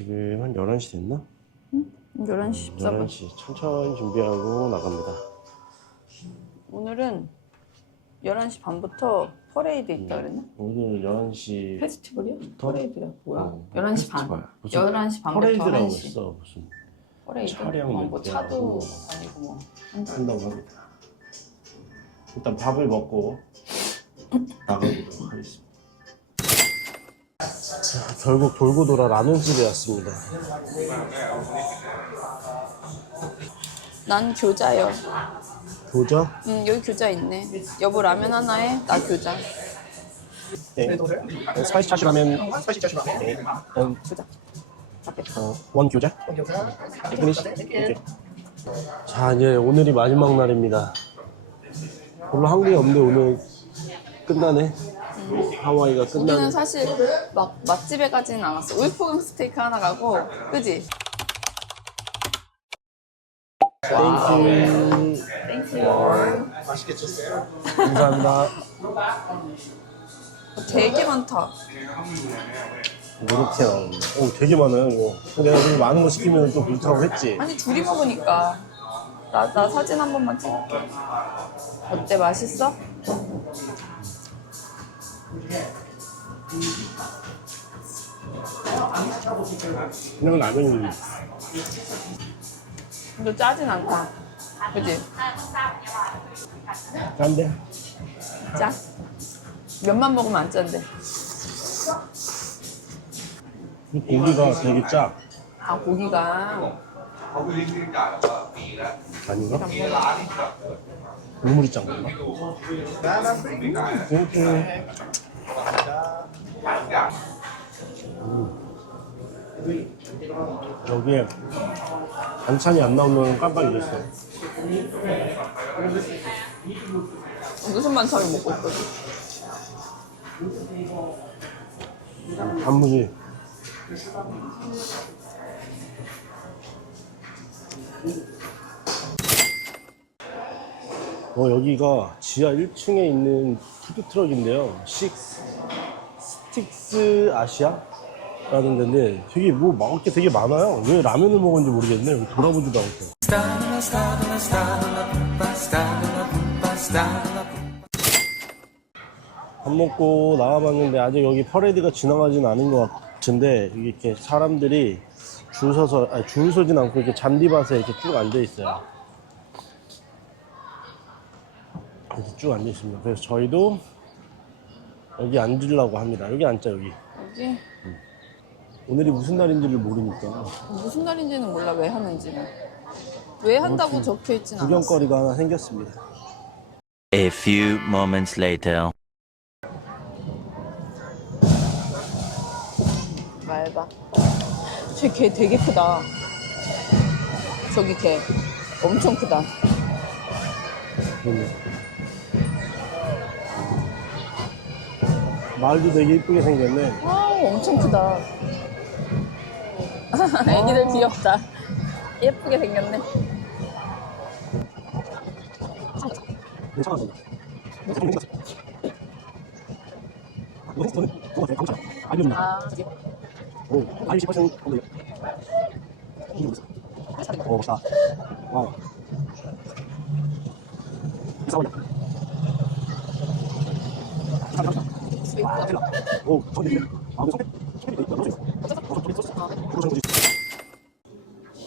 지금 한 11시 됐나? 11시 14분. 11시 천천히 준비하고 나갑니다. 오늘은 11시 반부터 퍼레이드 있다 그랬나? 오늘 11시 페스티벌이야? 퍼레이드야 뭐야? 어, 11시 반. 페스티벌. 무슨 11시 반부터 퍼레이드라고 1시. 했어 무슨 퍼레이드? 차량 어, 뭐몇 차도 대하고. 아니고 뭐. 한다고 합니다. 일단 밥을 먹고 나가보도록 하겠습니다. 자, 결국 돌고 돌아 라면집에 왔습니다. 난 교자요. 교자? 응 여기 교자 있네. 여보 라면 하나에 나 교자. 네. 스파이시 차슈 라면. 스파이시 짜슈 라면. 네. 음, 교자. 어, 원 교자? 경사. 피니시. 오케이. 자 이제 오늘이 마지막 날입니다. 별로 한 게 없는데 오늘 끝나네. 하와이가 우리는 끝나네. 사실 막 맛집에 가지는 않았어. 울프강 스테이크 하나 가고, 그지? 땡큐. 땡큐. 맛있겠죠? 감사합니다. 되게 많다. 이렇게 나오네. 오, 되게 많아요, 이거. 근데 내가 되게 많은 거 시키면 또 그렇다고 했지. 아니 둘이 먹으니까 나, 나 사진 한 번만 찍을게 어때 맛있어? 그냥 라면이 근데 짜진 않다 그지? 짠데? 짜? 면만 먹으면 안 짠데 이 고기가 되게 짜. 아 고기가 아닌가? 국물이 짠 건가? 땡큐. 음. 여기에 반찬이 안 나오면 깜빡 잊었어. 무슨 반찬을 먹고 있거든 단무지. 어, 여기가 지하 1층에 있는 푸드트럭인데요. 식스, 스틱스 아시아? 라는 데인데 되게 뭐 먹을 게 되게 많아요. 왜 라면을 먹었는지 모르겠네. 여기 돌아보지도 않고. 밥 먹고 나와봤는데 아직 여기 퍼레이드가 지나가진 않은 것 같은데 이렇게 사람들이 줄 서서 아니 줄 서진 않고 이렇게 잔디밭에 이렇게 쭉 앉아 있어요. 이렇게 쭉 앉아 있습니다. 그래서 저희도 여기 앉으려고 합니다. 여기 앉자 여기. 여기 오늘이 무슨 날인지를 모르니까 무슨 날인지는 몰라 왜 하는지는 왜 한다고 적혀 있진 않았어 구경거리가 하나 생겼습니다. A few moments later. 말봐 쟤개 되게 크다 저기 개 엄청 크다 그러네. 말도 되게 이쁘게 생겼네. 아 엄청 크다 애기들 귀엽다 예쁘게 생겼네 괜찮아. 되게. 아니면 아 저기 오, 아니 싶어서 근데 오, 멋있다. 와. 싸워요. 오,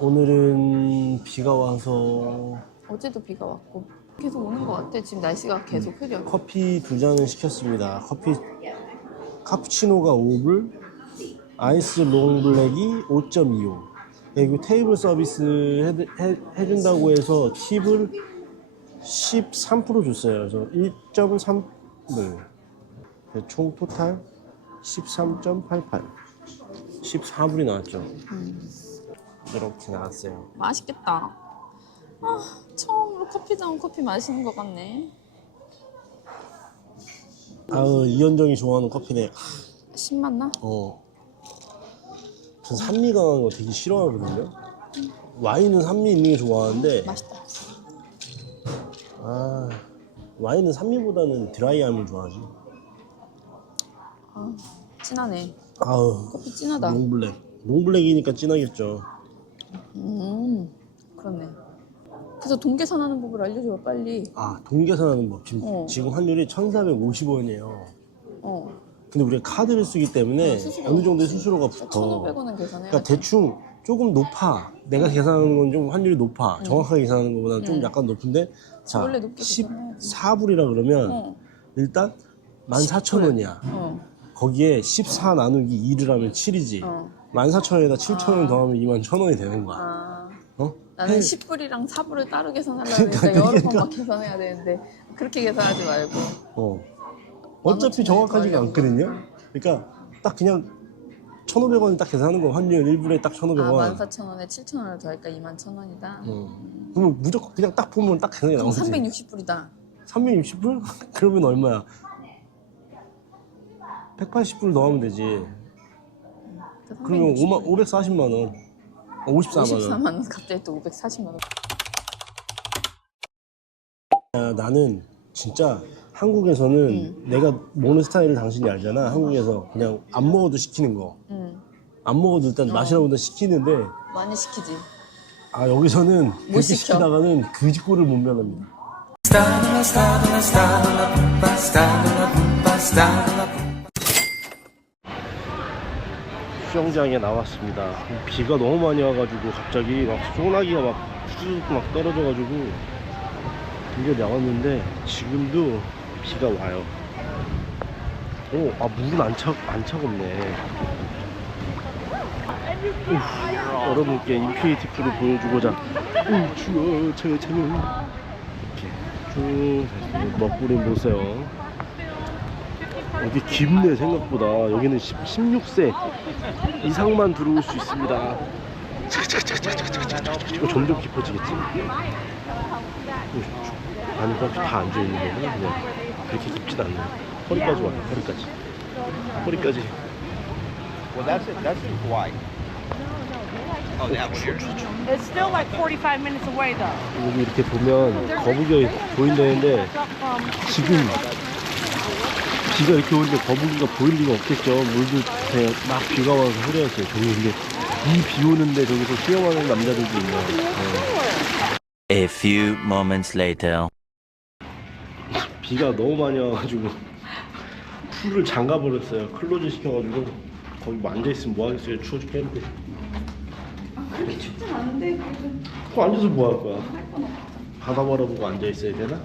오늘은 비가 와서 어제도 비가 왔고 계속 오는 것 같아 지금 날씨가 계속 흐려 커피 두 잔을 시켰습니다. 커피 카푸치노가 5불, 아이스 롱블랙이 5.25. 그리고 테이블 서비스 해, 해, 해준다고 해서 팁을 13% 줬어요. 그래서 1.3불. 총 토탈 13.88. 14불이 나왔죠. 이렇게 나왔어요. 맛있겠다 아 처음으로 커피다운 커피 마시는 것 같네 아우, 이현정이 좋아하는 커피네. 신맛나? 어. 전 산미 강한 거 되게 싫어하거든요. 와인은 산미 있는 게 좋아하는데, 맛있다 아, 와인은 산미보다는 드라이함을 좋아하지. 아 진하네 아우, 커피 진하다 롱블랙. 롱블랙이니까 진하겠죠. 음, 그렇네. 그래서 동계산하는 법을 알려줘 빨리. 아, 동계산하는 법. 지금, 어. 지금 환율이 1,450원이에요. 어. 근데 우리가 카드를 쓰기 때문에 수수료 어느 정도의 없지. 수수료가 붙어. 1,500원은 계산해야 그러니까 대충 조금 높아. 내가 계산하는 건 좀 환율이 높아. 정확하게 계산하는 것보다 좀 음. 약간 높은데 자, 원래 높게 계산해야지. 14불이라 그러면 어. 일단 14,000원이야. 어. 거기에 14 나누기 2를 하면 7이지. 어. 14,000원에다 7,000원 아. 더하면 21,000원이 되는 거야. 아. 어? 나는 해- 10불이랑 4불을 따로 계산하려고 그러니까 했는데 여러 번 그러니까. 막 계산해야 되는데 그렇게 계산하지 말고 어. 어차피 15,000원에 정확하지가 더하려고. 않거든요. 그러니까 딱 그냥 1,500원 딱 계산하는 거 환율 1불에 딱 1,500원. 아 14,000원에 7,000원을 더하니까 21,000원이다 어. 그러면 무조건 그냥 딱 보면 딱 계산이 그럼 나오지. 360불이다 360불? 그러면 얼마야? 180불 넣으면 되지. 그러면 5만, 540만 원. 어, 54만 원. 54만 원 갑자기 또 540만 원 야, 나는 진짜 한국에서는 내가 먹는 스타일을 당신이 알잖아. 한국에서 그냥 안 먹어도 시키는 거. 음, 안 먹어도 일단 맛이라고 다 시키는데 많이 시키지 아 여기서는 그렇게 시켜. 시키다가는 그 짓고를 못 면합니다. 수영장에 나왔습니다. 비가 너무 많이 와가지고 갑자기 막 소나기가 막 후루룩 막 떨어져가지고 이게 나왔는데 지금도 비가 와요. 오, 아 물은 안 차, 안 차갑네. 우, 여러분께 인피니티 풀을 보여주고자 우, 추워 저 차는 이렇게 쭉 먹구리 보세요. 여기 깊네 생각보다 여기는 10, 16세 이상만 들어올 수 있습니다 이거 점점 깊어지겠지 아니 그냥 다 앉아있는 거구나 그냥 그렇게 깊진 않네 허리까지 와요 허리까지 허리까지 Well, that's it. That's in Hawaii. Oh, that one here. It's still like 45 minutes away though. 여기 이렇게 보면 거북이가 보인다는데 지금 비가 이렇게 오는데 거북이가 보일 리가 없겠죠. 물도 그냥 막 비가 와서 흐려졌어요. 저기 근데 이 비 오는데 저기서 수영하는 남자들도 있네요. 네. A few moments later. 비가 너무 많이 와가지고 풀을 잠가버렸어요. 클로즈 시켜가지고 거기 뭐 앉아있으면 뭐 하겠어요? 추워 죽겠는데 그렇게 춥진 않은데 그래도 그 앉아서 뭐 할 거야? 바다 바라보고 앉아있어야 되나?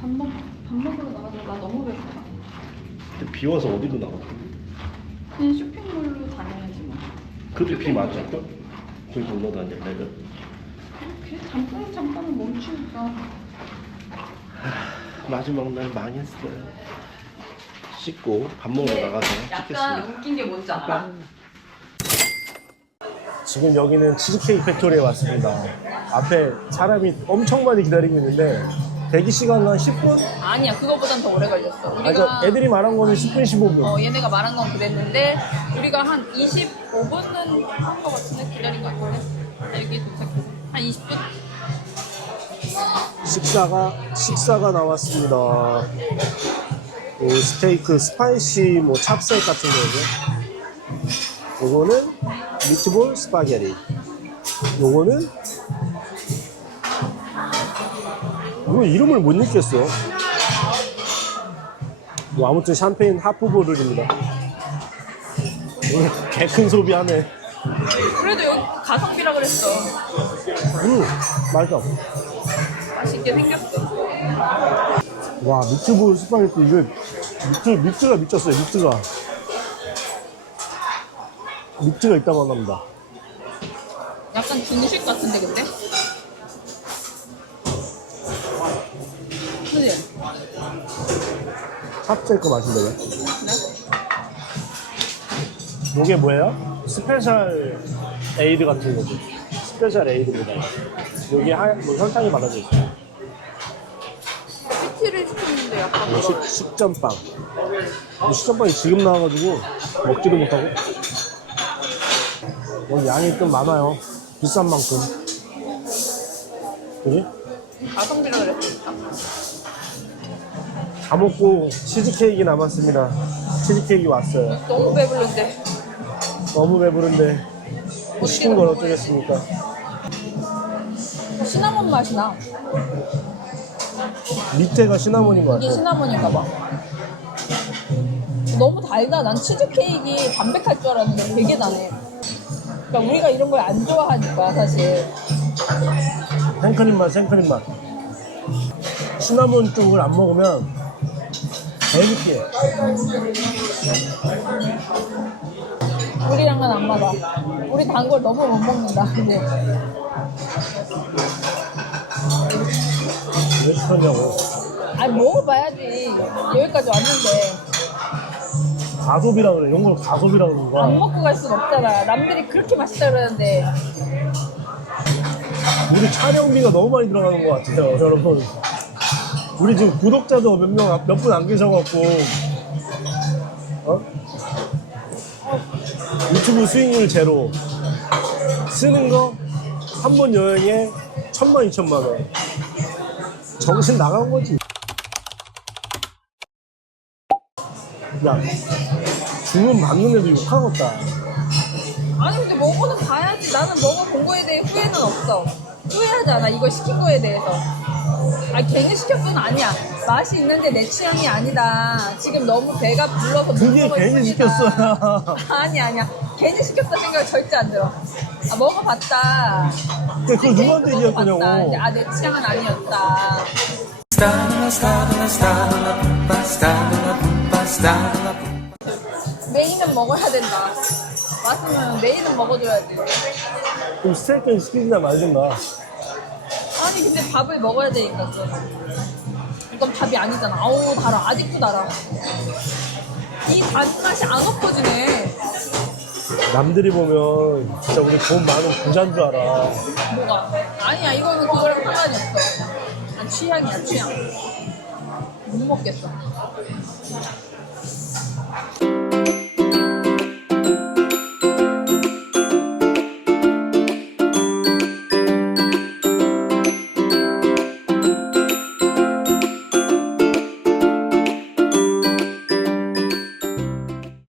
밥, 먹, 밥 먹으러 나가서 나 너무 배고파 근데 비 와서 어디로 나가? 그냥 쇼핑몰로 다녀야지 뭐. 그래도 비 맞을걸? 거기 놀러 다닐래면 그냥 잠깐 잠깐은 멈추니까. 마지막 날 망했어요. 씻고 밥 먹으러 나가서 찍겠습니다. 웃긴 게 뭔지 알아? 지금 여기는 치즈케이크 팩토리에 왔습니다. 앞에 사람이 엄청 많이 기다리고 있는데 대기 시간은 한 10분? 아니야 그거보단 더 오래 걸렸어 아, 우리가 그러니까 애들이 말한 거는 10분, 15분 어, 얘네가 말한 건 그랬는데 우리가 한 25분은 한 거 같은데 기다린 거 같은데 여기 도착해서 한 20분? 식사가 식사가 나왔습니다. 요 스테이크 스파이시 뭐 찹쌀 같은 거죠. 요거는 미트볼 스파게티. 요거는 이거 이름을 못 읽겠어. 뭐 아무튼 샴페인 하프보를입니다. 오늘 개 큰 소비하네. 그래도 여기 가성비라 그랬어 음, 맛있어. 맛있게 생겼어 와 미트볼 스파게티 이거 미트 미트가 미쳤어요 미트가 미트가 있다고 합니다 약간 중식 같은데 근데? 그지? 찹쌀 거 맛인데 왜? 그래? 이게 뭐예요? 스페셜 에이드 같은 거죠 스페셜 에이드입니다 여기 하얀 뭐 설탕이 발라져 있어요 PT를 시켰는데 약간 이거 식, 식전빵 이 식전빵이 지금 나와가지고 먹지도 못하고 여기 양이 좀 많아요 비싼 만큼 그지? 가성비라 그랬으니까 다 먹고 치즈케이크 남았습니다. 치즈케이크 왔어요. 너무 배부른데 너무 배부른데 시킨 건 어쩌겠습니까? 시나몬 맛이 나. 밑에가 시나몬인 것 이게 같아. 시나몬인가 봐. 너무 달다. 난 치즈케이크 담백할 줄 알았는데 되게 다네. 그러니까 우리가 이런 걸 안 좋아하니까 사실. 생크림 맛, 생크림 맛. 시나몬 쪽을 안 먹으면 대립해. 우리랑은 안 맞아. 우리 단 걸 너무 못 먹는다. 근데 왜 시켰냐고. 아니 먹어봐야지. 여기까지 왔는데 가소비라 그래. 이런 걸 가소비라 그러는 안 거야. 먹고 갈 순 없잖아. 남들이 그렇게 맛있다 그러는데 우리 촬영비가 너무 많이 들어가는 것 같아요, 여러분. 우리 지금 구독자도 몇 명, 몇 분 안 계셔갖고, 어? 유튜브 수익률 제로. 쓰는 거, 한 번 여행에 천만, 이천만 원. 정신 나간 거지. 야, 주문 받는 애도 욕하겠다. 아니 근데 먹어는 봐야지. 나는 먹어본 거에 대해 후회는 없어. 후회하지 않아. 이거 시킨 거에 대해서. 아 괜히 시켰던 아니야. 맛이 있는데 내 취향이 아니다. 지금 너무 배가 불러서 못 그게 먹을 괜히. 시켰어야. 아니 아니야. 괜히 시켰다 생각 절대 안 들어. 아 먹어봤다. 근데 그걸 누구한테. 이제 아내 취향은 아니었다. 메인은 먹어야 된다. 맛있으면 메인은 먹어줘야지. 그럼 스테이크는 시키지나 말든가. 아니 근데 밥을 먹어야 되니까 또. 이건 밥이 아니잖아. 아우 달아. 아직도 달아. 이 단맛이 안 엎어지네. 남들이 보면 진짜 우리 돈 많은 부자인 줄 알아. 뭐가? 아니야 이거는 그거랑 상관이 없어. 난 취향이야 취향. 못 먹겠어.